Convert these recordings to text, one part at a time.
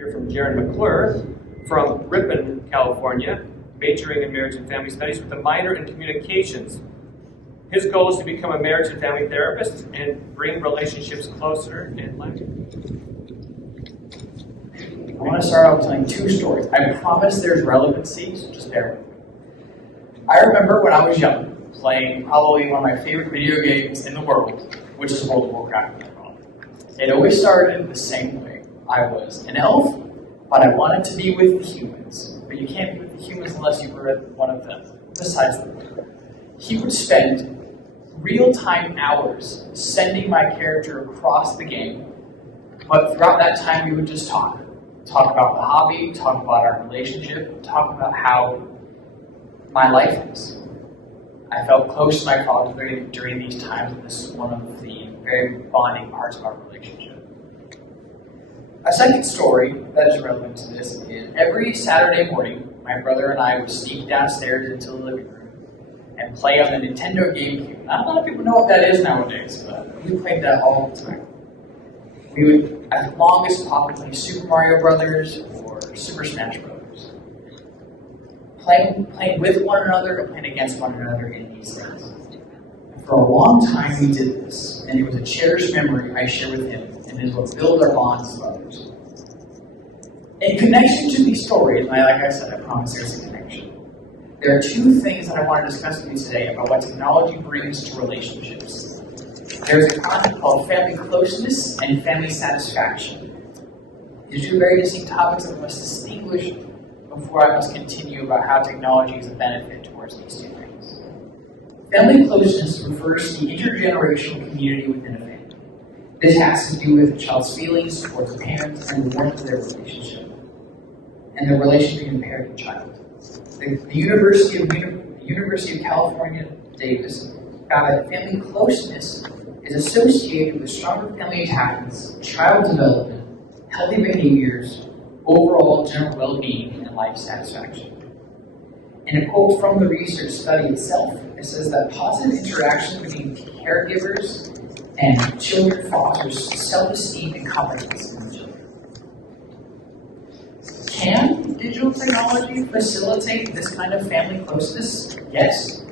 hear from Jaren McClure from Ripon, California, majoring in marriage and family studies with a minor in communications. His goal is to become a marriage and family therapist and bring relationships closer in life. I want to start off telling two stories. I promise there's relevancy, so just bear with me. I remember when I was young, playing probably one of my favorite video games in the world, which is World of Warcraft. It always started the same way. I was an elf, but I wanted to be with the humans. But you can't be with the humans unless you were one of them. Besides that, he would spend real-time hours sending my character across the game, but throughout that time we would just talk. Talk about the hobby, talk about our relationship, talk about how my life is. I felt close to my father during these times, and this is one of the very bonding parts of our relationship. A second story that is relevant to this is every Saturday morning, my brother and I would sneak downstairs into the living room and play on the Nintendo GameCube. Not a lot of people know what that is nowadays, but we played that all the time. We would, at the longest, probably play Super Mario Brothers or Super Smash Brothers. Playing with one another and playing against one another in these things. For a long time we did this, and it was a cherished memory I share with him, and it is what built our bonds as others. In connection to these stories, and like I said, I promise there's a connection. There are two things that I want to discuss with you today about what technology brings to relationships. There's a concept called family closeness and family satisfaction. These are two very distinct topics that we must distinguish before I must continue about how technology is a benefit towards these two things. Family closeness refers to the intergenerational community within a family. This has to do with a child's feelings towards parents and the warmth of their relationship, and the relationship between parent and child. The University of California, Davis found that family closeness is associated with stronger family attachments, child development, healthy behaviors, overall general well-being, and life satisfaction. In a quote from the research study itself, it says that positive interaction between caregivers and children fosters self-esteem and confidence in the children. Can digital technology facilitate this kind of family closeness? Yes.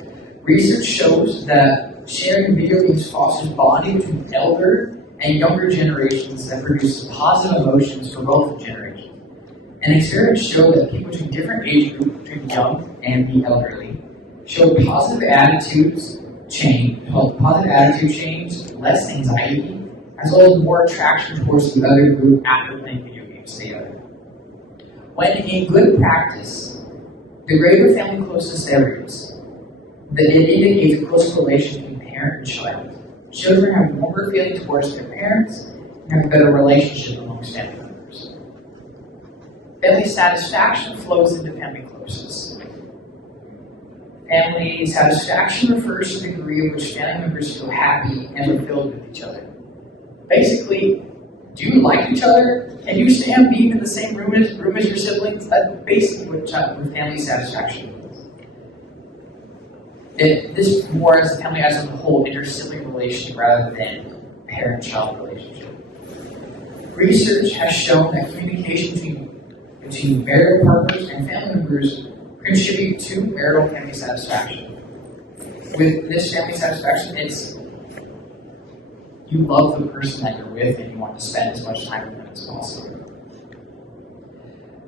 Research shows that sharing video games fosters bonding between elder and younger generations that produces positive emotions for both generations. And experiments show that people between different age groups, between young and the elderly, show positive attitude change, less anxiety, as well as more attraction towards the other group after playing video games together. When in good practice, the greater family closeness there is, that it indicates a close relation between parent and child. Children have warmer feelings towards their parents and have a better relationship amongst family members. Family satisfaction flows into family closeness. Family satisfaction refers to the degree in which family members feel happy and fulfilled with each other. Basically, do you like each other? Can you stand being in the same room as your siblings? That's basically what family satisfaction is. This more as family as a whole, inter-sibling relationship rather than parent-child relationship. Research has shown that communication between marital partners and family members contribute to marital family satisfaction. With this family satisfaction, it's you love the person that you're with and you want to spend as much time with them as possible.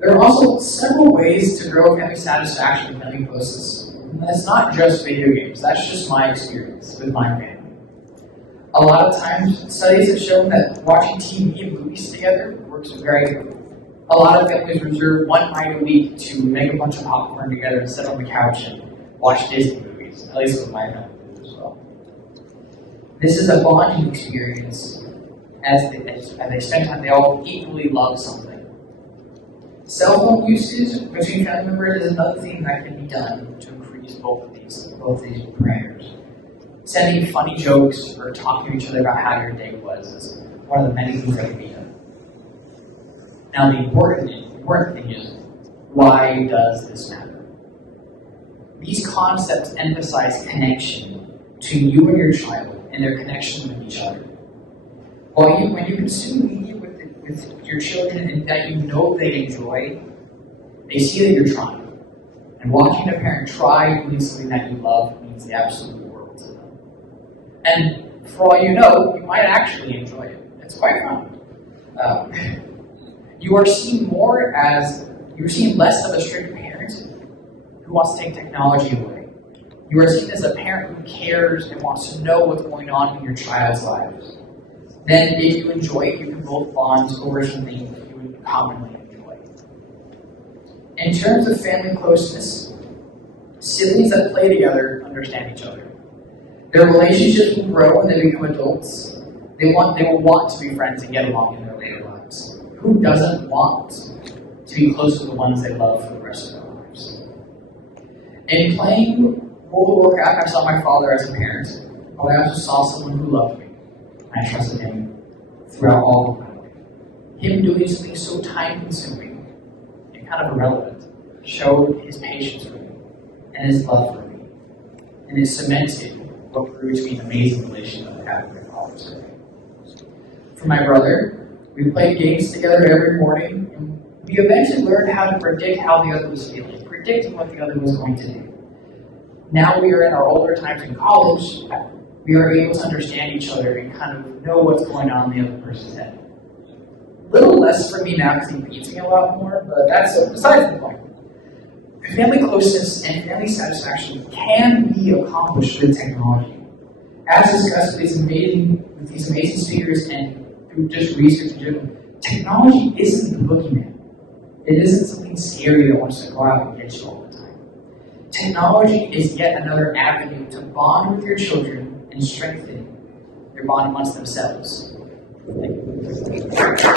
There are also several ways to grow family satisfaction and family closeness. And that's not just video games, that's just my experience with my family. A lot of times, studies have shown that watching TV and movies together works very good. A lot of families reserve one night a week to make a bunch of popcorn together and sit on the couch and watch Disney movies, at least with my family as well. This is a bonding experience. As they spend time, they all equally love something. Cell phone usage between family members is another thing that can be done to increase both of these parameters. Sending funny jokes or talking to each other about how your day was is one of the many things that can be done. Now, the important thing is, why does this matter? These concepts emphasize connection between you and your child and their connection with each other. When you consume media with your children and that you know they enjoy, they see that you're trying. And watching a parent try doing something that you love means the absolute world to them. And for all you know, you might actually enjoy it. It's quite fun. You're seen less of a strict parent who wants to take technology away. You are seen as a parent who cares and wants to know what's going on in your child's lives. Then, if you enjoy it, you can both bond over something that you would commonly enjoy. In terms of family closeness, siblings that play together understand each other. Their relationships will grow when they become adults. They will want to be friends and get along in their later lives. Who doesn't want to be close to the ones they love for the rest of their lives? In playing World of Warcraft, I saw my father as a parent, but I also saw someone who loved me. I trusted him throughout all of my life. Him doing something so time-consuming and kind of irrelevant showed his patience for me and his love for me, and it cemented what grew to be an amazing relationship I had with my father today. For my brother, we played games together every morning, and we eventually learned how to predict how the other was feeling, predicting what the other was going to do. Now we are in our older times in college, we are able to understand each other and kind of know what's going on in the other person's head. A little less for me now because he beats me a lot more, but that's besides the point. Family closeness and family satisfaction can be accomplished with technology. As discussed with these amazing speakers and through just research in general, technology isn't the boogeyman. It isn't something scary that wants to go out and get you all the time. Technology is yet another avenue to bond with your children and strengthen your bond amongst themselves. Thank you.